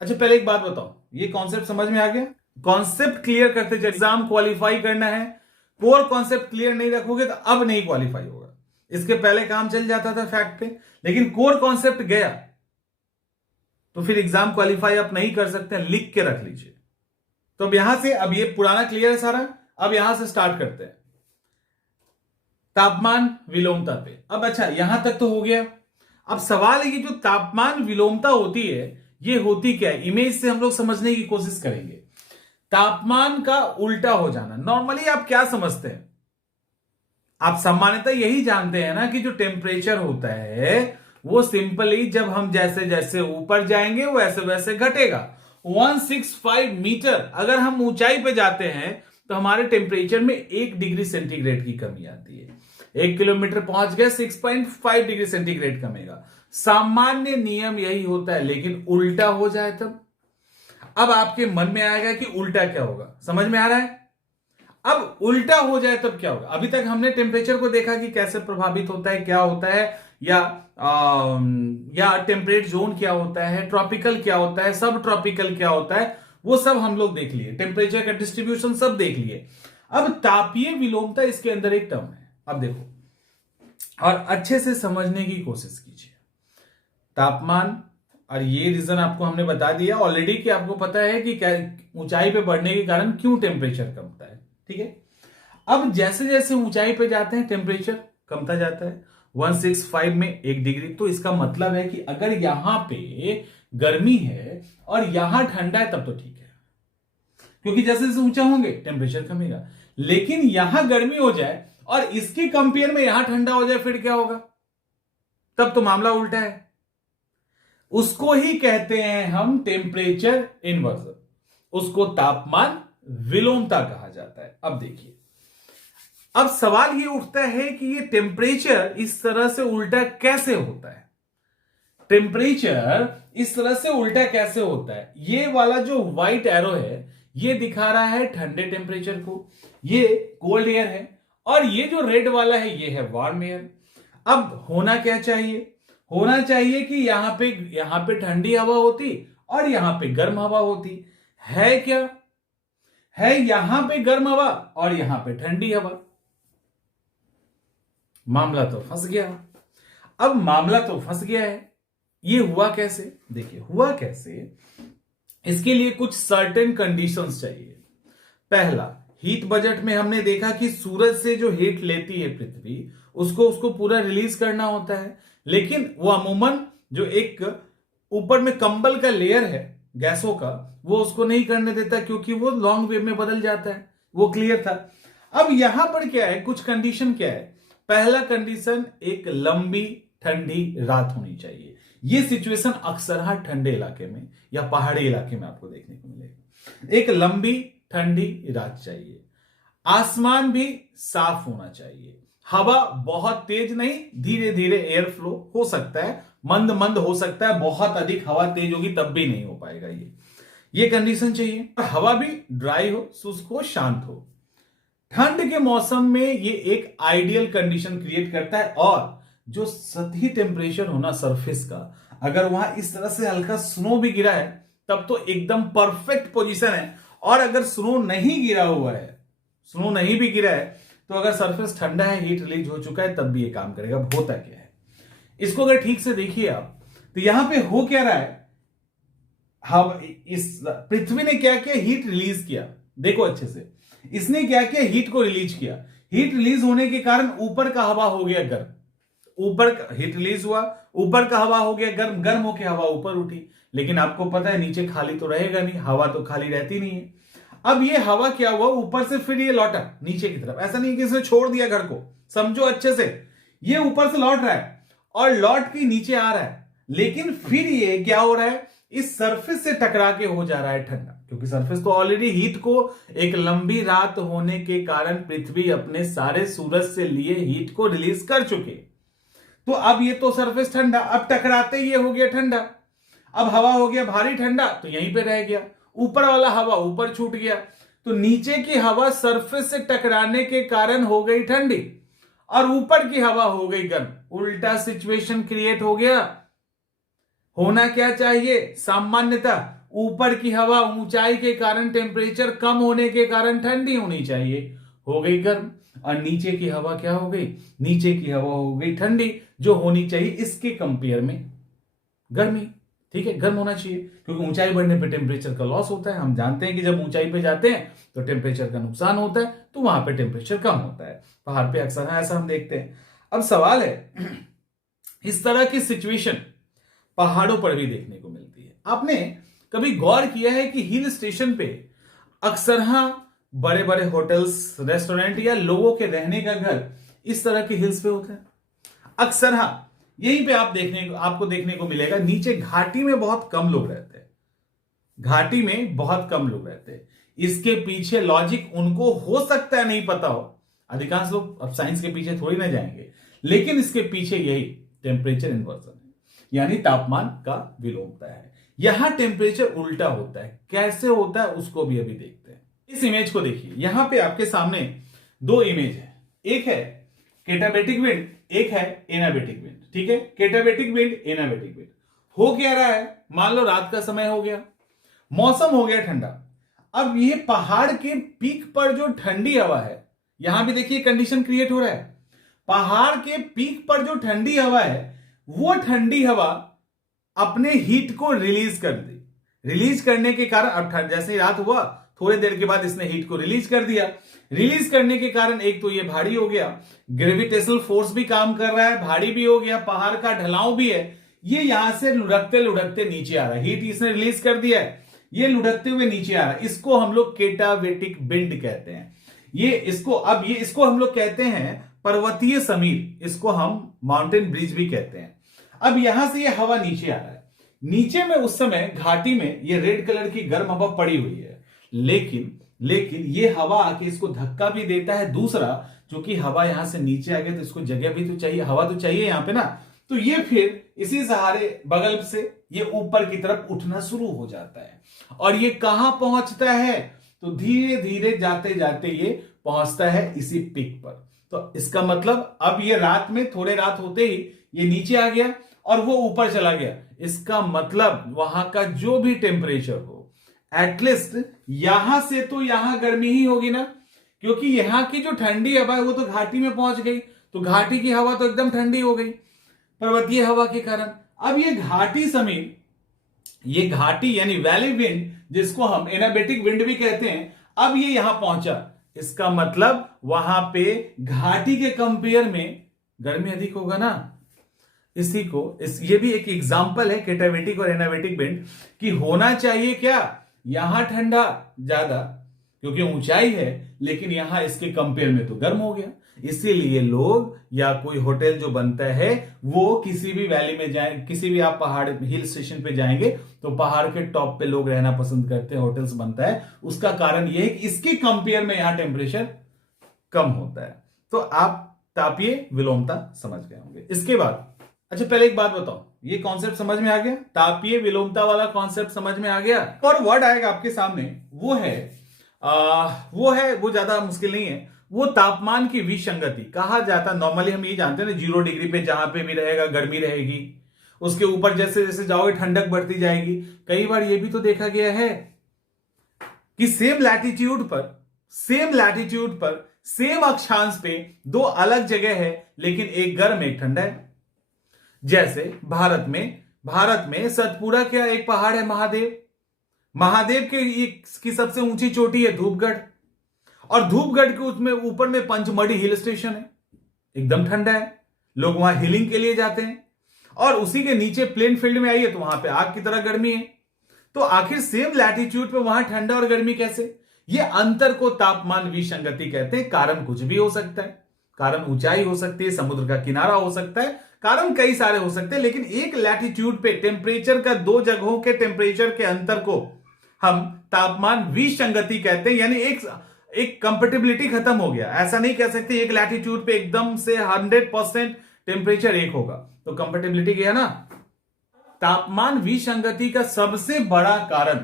अच्छा पहले एक बात बताओ, ये कॉन्सेप्ट समझ में आ गया? कॉन्सेप्ट क्लियर करते चले, एग्जाम क्वालिफाई करना है, कोर कॉन्सेप्ट क्लियर नहीं रखोगे तो अब नहीं क्वालिफाई होगा। इसके पहले काम चल जाता था फैक्ट पे, लेकिन कोर कॉन्सेप्ट गया तो फिर एग्जाम क्वालिफाई आप नहीं कर सकते, लिख के रख लीजिए। तो अब यहां से, अब ये पुराना क्लियर है सारा, अब यहां से स्टार्ट करते हैं तापमान विलोमता पे। अब अच्छा यहां तक तो हो गया। अब सवाल है कि जो तापमान विलोमता होती है ये होती क्या है, इमेज से हम लोग समझने की कोशिश करेंगे। तापमान का उल्टा हो जाना, नॉर्मली आप क्या समझते हैं? आप सामान्यतः यही जानते हैं ना कि जो टेम्परेचर होता है वो सिंपली जब हम जैसे जैसे ऊपर जाएंगे वैसे वैसे घटेगा। 165 मीटर अगर हम ऊंचाई पे जाते हैं तो हमारे टेम्परेचर में 1 डिग्री सेंटीग्रेड की कमी आती है। 1 किलोमीटर पहुंच गए 6.5 डिग्री सेंटीग्रेड कमेगा। सामान्य नियम यही होता है, लेकिन उल्टा हो जाए तब। अब आपके मन में आएगा कि उल्टा क्या होगा, समझ में आ रहा है? अब उल्टा हो जाए तब क्या होगा? अभी तक हमने टेम्परेचर को देखा कि कैसे प्रभावित होता है, क्या होता है, या टेम्परेट जोन क्या होता है, ट्रॉपिकल क्या होता है, सब ट्रॉपिकल क्या होता है, वो सब हम लोग देख लिए, टेम्परेचर का डिस्ट्रीब्यूशन सब देख लिए। अब तापीय विलोमता इसके अंदर एक टर्म है। अब देखो और अच्छे से समझने की कोशिश कीजिए। तापमान, और ये रीजन आपको हमने बता दिया ऑलरेडी कि आपको पता है कि ऊंचाई पे बढ़ने के कारण क्यों टेम्परेचर कमता है, ठीक है। अब जैसे जैसे ऊंचाई पे जाते हैं टेम्परेचर कमता जाता है। 165 में 1 डिग्री, तो इसका मतलब है कि अगर यहां पे गर्मी है और यहां ठंडा है तब तो ठीक है, क्योंकि जैसे जैसे ऊंचा होंगे टेम्परेचर कमेगा। लेकिन यहां गर्मी हो जाए और इसके कंपेयर में यहां ठंडा हो जाए फिर क्या होगा? तब तो मामला उल्टा है। उसको ही कहते हैं हम टेम्परेचर इन्वर्जन, उसको तापमान विलोमता कहा जाता है। अब देखिए, अब सवाल ये उठता है कि ये टेम्परेचर इस तरह से उल्टा कैसे होता है? टेम्परेचर इस तरह से उल्टा कैसे होता है? ये वाला जो व्हाइट एरो है ये दिखा रहा है ठंडे टेम्परेचर को, ये कोल्ड एयर है, और ये जो रेड वाला है ये है वार्म एयर। अब होना क्या चाहिए? होना चाहिए कि यहां पे ठंडी हवा होती और यहां पे गर्म हवा होती। है क्या? है यहां पे गर्म हवा और यहां पे ठंडी हवा। मामला तो फंस गया। अब मामला तो फंस गया है, ये हुआ कैसे? देखिए हुआ कैसे, इसके लिए कुछ सर्टेन कंडीशंस चाहिए। पहला, हीट बजट में हमने देखा कि सूरज से जो हीट लेती है पृथ्वी, उसको पूरा रिलीज करना होता है, लेकिन वो अमूमन जो एक ऊपर में कंबल का लेयर है गैसों का, वो उसको नहीं करने देता क्योंकि वो लॉन्ग वेव में बदल जाता है। वो क्लियर था। अब यहां पर क्या है, कुछ कंडीशन क्या है? पहला कंडीशन, एक लंबी ठंडी रात होनी चाहिए। ये सिचुएशन अक्सर हर ठंडे इलाके में या पहाड़ी इलाके में आपको देखने को मिलेगा। एक लंबी ठंडी रात चाहिए। आसमान भी साफ होना चाहिए। हवा बहुत तेज नहीं, धीरे धीरे एयर फ्लो हो सकता है, मंद मंद हो सकता है, बहुत अधिक हवा तेज होगी तब भी नहीं हो पाएगा। ये कंडीशन चाहिए। हवा भी ड्राई हो, शुष्क हो, शांत हो। ठंड के मौसम में ये एक आइडियल कंडीशन क्रिएट करता है। और जो सतही टेम्परेचर होना सरफेस का, अगर वहां इस तरह से हल्का स्नो भी गिरा है तब तो एकदम परफेक्ट पोजीशन है। और अगर स्नो नहीं गिरा हुआ है, स्नो नहीं भी गिरा है, तो अगर सरफेस ठंडा है, हीट रिलीज हो चुका है, तब भी ये काम करेगा। होता क्या है इसको अगर ठीक से देखिए आप, तो यहां पे हो क्या रहा है, हम इस पृथ्वी ने क्या किया, हीट रिलीज किया। देखो अच्छे से, इसने क्या किया, हीट को रिलीज किया। हीट रिलीज होने के कारण ऊपर का हवा हो गया गर्म, ऊपर हीट रिलीज हुआ, ऊपर का हवा हो गया गर्म, गर्म होकर हवा ऊपर उठी। लेकिन आपको पता है नीचे खाली तो रहेगा नहीं, हवा तो खाली रहती नहीं है। अब ये हवा क्या हुआ, ऊपर से फिर ये लौटा नीचे की तरफ। ऐसा नहीं कि इसने छोड़ दिया घर को, समझो अच्छे से, ये ऊपर से लौट रहा है और लौट के नीचे आ रहा है। लेकिन फिर ये क्या हो रहा है, इस सरफेस से टकरा के हो जा रहा है ठंडा, क्योंकि सरफेस तो ऑलरेडी हीट को, एक लंबी रात होने के कारण पृथ्वी अपने सारे सूरज से लिए हीट को रिलीज कर चुके। तो अब ये तो सरफेस ठंडा, अब टकराते ही ये हो गया ठंडा। अब हवा हो गया भारी ठंडा, तो यहीं पे रह गया। ऊपर वाला हवा ऊपर छूट गया, तो नीचे की हवा सरफेस से टकराने के कारण हो गई ठंडी और ऊपर की हवा हो गई गर्म। उल्टा सिचुएशन क्रिएट हो गया। होना क्या चाहिए, सामान्यतः ऊपर की हवा ऊंचाई के कारण टेम्परेचर कम होने के कारण ठंडी होनी चाहिए, हो गई गर्म। और नीचे की हवा क्या हो गई, नीचे की हवा हो गई ठंडी, जो होनी चाहिए इसके कंपेयर में गर्मी। ठीक है, गर्म होना चाहिए, क्योंकि ऊंचाई बढ़ने पे टेम्परेचर का लॉस होता है। हम जानते हैं कि जब ऊंचाई पे जाते हैं तो टेम्परेचर का नुकसान होता है, तो वहां पे टेम्परेचर कम होता है। पहाड़ पे अक्सर ऐसा हम देखते हैं। अब सवाल है, इस तरह की सिचुएशन पहाड़ों पर भी देखने को मिलती है। आपने कभी गौर किया है कि हिल स्टेशन पे अक्सर बड़े बड़े होटल्स, रेस्टोरेंट या लोगों के रहने का घर इस तरह के हिल्स पे होते हैं? अक्सर यहीं पे आपको देखने को मिलेगा। नीचे घाटी में बहुत कम लोग रहते हैं, घाटी में बहुत कम लोग रहते हैं। इसके पीछे लॉजिक उनको हो सकता है नहीं पता हो, अधिकांश लोग अब साइंस के पीछे थोड़ी ना जाएंगे, लेकिन इसके पीछे यही टेम्परेचर इन्वर्जन है, यानी तापमान का विलोमता है। यहां टेम्परेचर उल्टा होता है। कैसे होता है उसको भी अभी देखते हैं। इस इमेज को देखिए, यहां पे आपके सामने दो इमेज है, एक है कैटाबेटिक विंड, एक है एनाबेटिक विंड। ठीक है, कैटाबेटिक विंड, एनाबेटिक विंड। हो क्या रहा है, मान लो रात का समय हो गया, मौसम हो गया ठंडा। अब ये पहाड़ के पीक पर जो ठंडी हवा है, यहां भी देखिए कंडीशन क्रिएट हो रहा है। पहाड़ के पीक पर जो ठंडी हवा है, वो ठंडी हवा अपने हीट को रिलीज कर दी। रिलीज करने के कारण अब जैसे ही रात हुआ, थोड़ी देर के बाद इसने हीट को रिलीज कर दिया। रिलीज करने के कारण एक तो ये भारी हो गया, ग्रेविटेशनल फोर्स भी काम कर रहा है, भारी भी हो गया, पहाड़ का ढलाव भी है, ये यहां से लुढ़कते लुढ़कते नीचे आ रहा है। हीट इसने रिलीज कर दिया है, ये लुढ़कते हुए नीचे आ रहा है। इसको हम लोग कैटाबेटिक विंड कहते हैं। इसको हम लोग कहते हैं पर्वतीय समीर, इसको हम माउंटेन ब्रिज भी कहते हैं। अब यहां से ये हवा नीचे आ रहा है। नीचे में उस समय घाटी में ये रेड कलर की गर्म हवा पड़ी हुई है, लेकिन ये हवा आके इसको धक्का भी देता है। दूसरा, जो कि हवा यहां से नीचे आ गई तो इसको जगह भी तो चाहिए, हवा तो चाहिए यहां पे ना, तो ये फिर इसी सहारे बगल से ये ऊपर की तरफ उठना शुरू हो जाता है। और ये कहां पहुंचता है, तो धीरे धीरे जाते जाते ये पहुंचता है इसी पिक पर। तो इसका मतलब अब ये रात में, थोड़े रात होते ही ये नीचे आ गया और वो ऊपर चला गया। इसका मतलब वहां का जो भी टेम्परेचर हो, एटलीस्ट यहां से तो यहां गर्मी ही होगी ना, क्योंकि यहां की जो ठंडी हवा है वो तो घाटी में पहुंच गई, तो घाटी की हवा तो एकदम ठंडी हो गई पर्वतीय हवा के कारण। अब ये घाटी समीर, ये घाटी यानी वैली विंड, जिसको हम एनाबेटिक विंड भी कहते हैं, अब ये यहां पहुंचा। इसका मतलब वहां पे घाटी के कंपेयर में गर्मी अधिक होगा ना। ये भी एक एग्जांपल है कैटाबेटिक और एनाबेटिक विंड कि होना चाहिए क्या, यहां ठंडा ज्यादा क्योंकि ऊंचाई है, लेकिन यहां इसके कंपेयर में तो गर्म हो गया। इसीलिए लोग या कोई होटल जो बनता है वो किसी भी वैली में जाए, किसी भी आप पहाड़ हिल स्टेशन पे जाएंगे तो पहाड़ के टॉप पे लोग रहना पसंद करते हैं, होटल्स बनता है। उसका कारण यह है कि इसके कंपेयर में यहां टेम्परेचर कम होता है। तो आप तापीय विलोमता समझ गए होंगे। इसके बाद अच्छा, पहले एक बात बताओ, ये कॉन्सेप्ट समझ में आ गया? तापीय विलोमता वाला कॉन्सेप्ट समझ में आ गया? और वर्ड आएगा आपके सामने, वो ज्यादा मुश्किल नहीं है, वो तापमान की विसंगति कहा जाता। नॉर्मली हम ये जानते हैं ना, 0 डिग्री पे जहां पे भी रहेगा गर्मी रहेगी, उसके ऊपर जैसे जैसे जाओगे ठंडक बढ़ती जाएगी। कई बार ये भी तो देखा गया है कि सेम लैटिट्यूड पर सेम अक्षांश पे दो अलग जगह है, लेकिन एक गर्म एक ठंडा है। जैसे भारत में सतपुड़ा क्या एक पहाड़ है, महादेव की सबसे ऊंची चोटी है धूपगढ़, और धूपगढ़ के उसमें ऊपर में पंचमढ़ी हिल स्टेशन है, एकदम ठंडा है, लोग वहां हिलिंग के लिए जाते हैं। और उसी के नीचे प्लेन फील्ड में आइए तो वहां पे आग की तरह गर्मी है। तो आखिर सेम लैटिट्यूड पे वहां ठंडा और गर्मी कैसे? ये अंतर को तापमान विसंगति कहते हैं। कारण कुछ भी हो सकता है, कारण ऊंचाई हो सकती है, समुद्र का किनारा हो सकता है, कारण कई सारे हो सकते हैं, लेकिन एक लैटिट्यूड पे टेम्परेचर का, दो जगहों के टेम्परेचर के अंतर को हम तापमान विसंगति कहते हैं। यानी एक कंपेटिबिलिटी खत्म हो गया। ऐसा नहीं कह सकते एक लैटिट्यूड पे एकदम से 100% टेम्परेचर एक होगा, तो कंपेटिबिलिटी गया ना। तापमान विसंगति का सबसे बड़ा कारण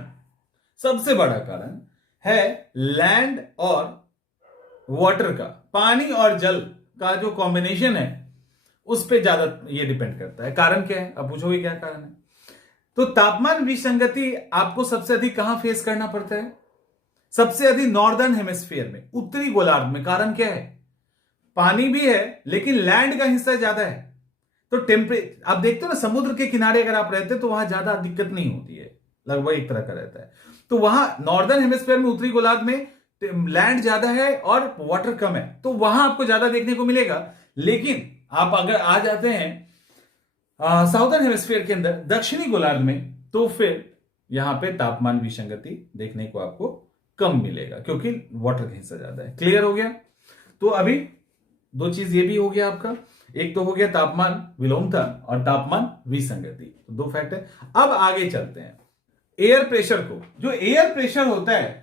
है लैंड और वाटर का, पानी और जल का जो कॉम्बिनेशन है उस पे ज्यादा ये डिपेंड करता है। कारण क्या है? अब पूछोगे क्या कारण है? तो तापमान विसंगति आपको सबसे अधिक कहां फेस करना पड़ता है? सबसे अधिक नॉर्दर्न हेमिस्फीयर में, उत्तरी गोलार्ध में। कारण क्या है? पानी भी है लेकिन लैंड का हिस्सा ज्यादा है, तो टेम्परेचर आप देखते हो ना, समुद्र के किनारे अगर आप रहते हो तो वहां ज्यादा दिक्कत नहीं होती है, लगभग एक तरह का रहता है। तो वहां नॉर्दर्न हेमिस्फीयर में, उत्तरी गोलार्ध में लैंड ज्यादा है और वाटर कम है, तो वहां आपको ज्यादा देखने को मिलेगा। लेकिन आप अगर आ जाते हैं साउदर्न हेमिस्फीयर के अंदर, दक्षिणी गोलार्ध में, तो फिर यहां पे तापमान विसंगति देखने को आपको कम मिलेगा, क्योंकि वाटर का हिस्सा ज्यादा है। क्लियर हो गया? तो अभी दो चीज ये भी हो गया आपका, एक तो हो गया तापमान विलोमता और तापमान विसंगति, तो दो फैक्ट है। अब आगे चलते हैं एयर प्रेशर को। जो एयर प्रेशर होता है